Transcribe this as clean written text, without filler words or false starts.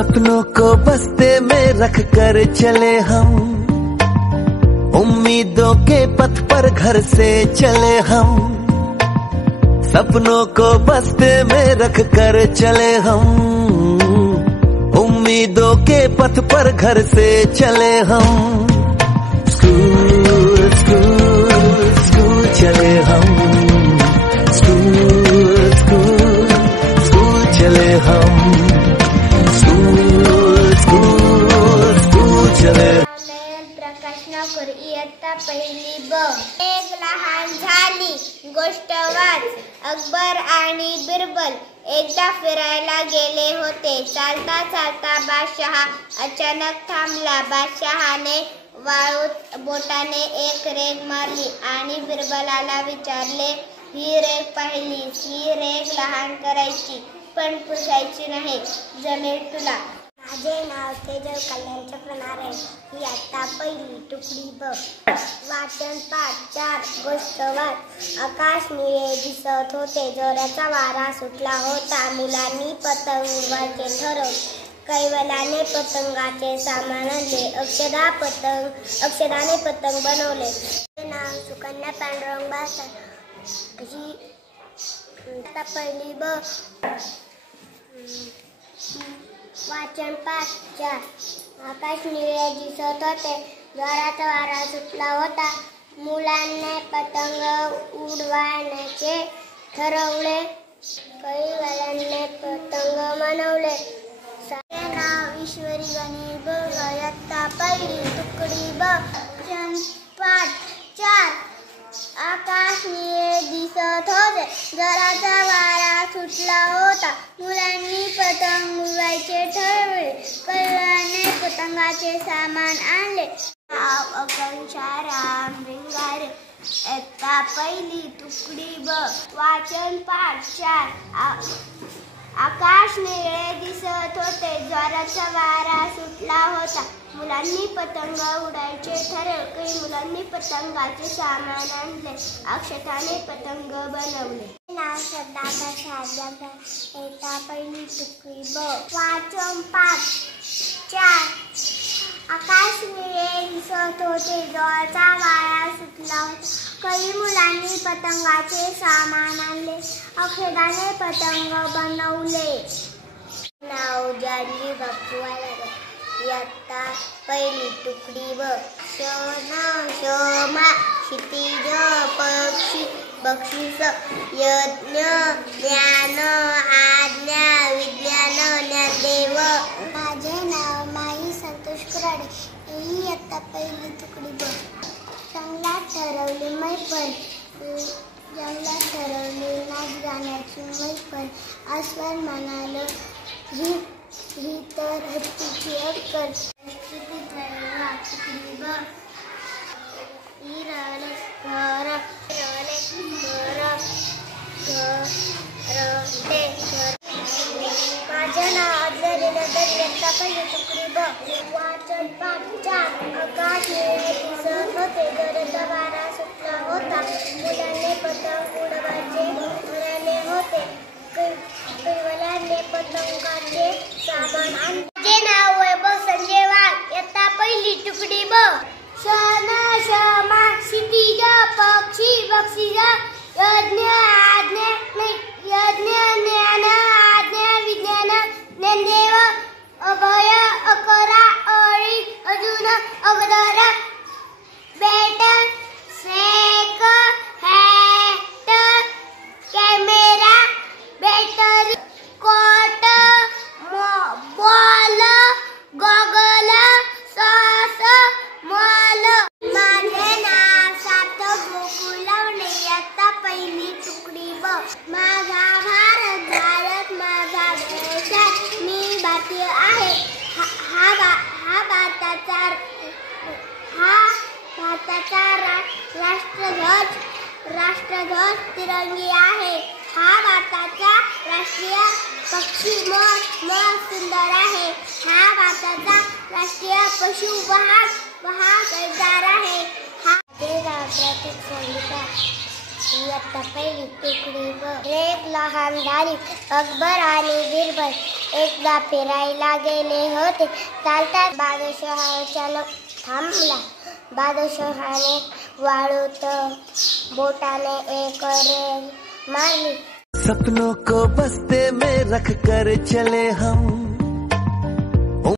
सपनों को बस्ते में रख कर चले हम, उम्मीदों के पथ पर घर से चले हम। सपनों को बस्ते में रख कर चले हम, उम्मीदों के पथ पर घर से चले हम। स्कूल स्कूल स्कूल चले हम, स्कूल स्कूल स्कूल चले हम, स्कूल स्कूल स्कूल चले। प्रकाश नौकर इयत्ता पहिली ब। एक लहान झाली गोष्ट वाच। अकबर आणि बिरबल एकदा फिरायला गेले होते. चालता चालता बादशहा अचानक थांबला. बादशहाने वाळूत बोटाने एक रेघ मारली आणि बिरबलाला विचारले, ही रेघ पाहिलीस? ही रेघ लहान करायची पण पुसायची नाही, जमेल तुला? माझे नाव तेजल कल्याण चक्रनारायण आहे. ही आता पहिली तुकडी ब. वाचन पाठ 4 गोष्ट वाच. आकाश निळे दिसत होते. जोराचा वारा सुटला होता. मुलांनी पतंग उडवायचे ठरवले. कैवल्याने पतंगाचे सामान आणले. अक्षराने पतंग बनवले. नाव सुकन्या पांडुरंग बासार. ही आता पहिली ब. वाचन पाठ 4. आकाश निळे दिसत होते. जोराचा वारा सुटला होता. मुलांनी पतंग उडवायचे ठरवले. कैवल्याने पतंग बनवले. नाव ईश्वरी गणेश बघ. इयत्ता पहिली तुकडी ब. वाचन पाठ 4. आकाश निळे दिसत होते. जोराचा वारा सुटला होता. मुलांनी पतंग उडवायचे ठरवले. कैवल्याने पतंगाचे सामान आणले. नाव आकांक्षा राम भिंगारे. इयत्ता पहिली तुकडी ब. वाचन पाठ 4. आकाश निळे दिसत होते. जोराचा वारा सुटला होता. मुलांनी पतंग उडायचे ठरवले. मुलांनी पतंगाचे सामान आणले. अक्षताने पतंग बनवले. नाव सदागर शारदा. इयत्ता पहिली तुकडी ब. वाचन पाठ 4. आकाश निळे दिसत होते. जोराचा वारा सुटला होता. काही मुलांनी पतंगाचे सामान आणले. अक्षताने पतंग बनवले. नाव जानवी बापूवाला. इयत्ता पहिली तुकडी ब. शन शमा क्षितिज पक्षी बक्षीस यज्ञ ज्ञान आज्ञा विज्ञान ज्ञानदेव. माझे नाव माही संतोष कुराडे. ही इयत्ता पहिली तुकडी ब. जंगलात ठरवली मैफल. जंगलात ठरवली नाच गाण्याची मैफल. अस्वल म्हणाल, ही तर हत्तीची अक्कल. तुकडी ब. हिरले घर माझे नाव अजय नंदन. इयत्ता पहिली तुकडी ब. वाचन पाठ 4. आकाश निळे दिसत होते. जोराचा वारा सुटला होता. मुलांनी पतंग उडवायचे ठरवले होते. कैवल्याने पतंगाचे सामान आणले. माझे नाव वैभव संजय वाघ. इयत्ता पहिली तुकडी ब. शन शमा क्षितिज पक्षी बक्षीस यज्ञ ज्ञान आज्ञा विज्ञान ज्ञानदेव. अभय अकरा अळी अजून अगोदर. Bet sec hat camera battery coat ball goggle sauce mall. माझे नाव सार्थक गोकुळ लावणे. इयत्ता पहिली तुकडी ब. माझा भारत माझा देश आहे. मी भारतीय आहे. हा भारताचा राष्ट्रध्वज तिरंगी आहे. हा भारताचा राष्ट्रीय पक्षी मोर सुंदर आहे. हा भारताचा राष्ट्रीय पशु वाहक गैरदार आहे. हा प्रतीक संगीता. इयत्ता पहिली तुकडी ब. रेग लहान झाली. अकबर आणि बिरबल एकदा फिरायला गेले होते. चालतात बादशाह अचानक थांबला. बादशहाने वाळूत बोटाने एक रेग मारली. सपनों को बस्ते में रख कर चले हम,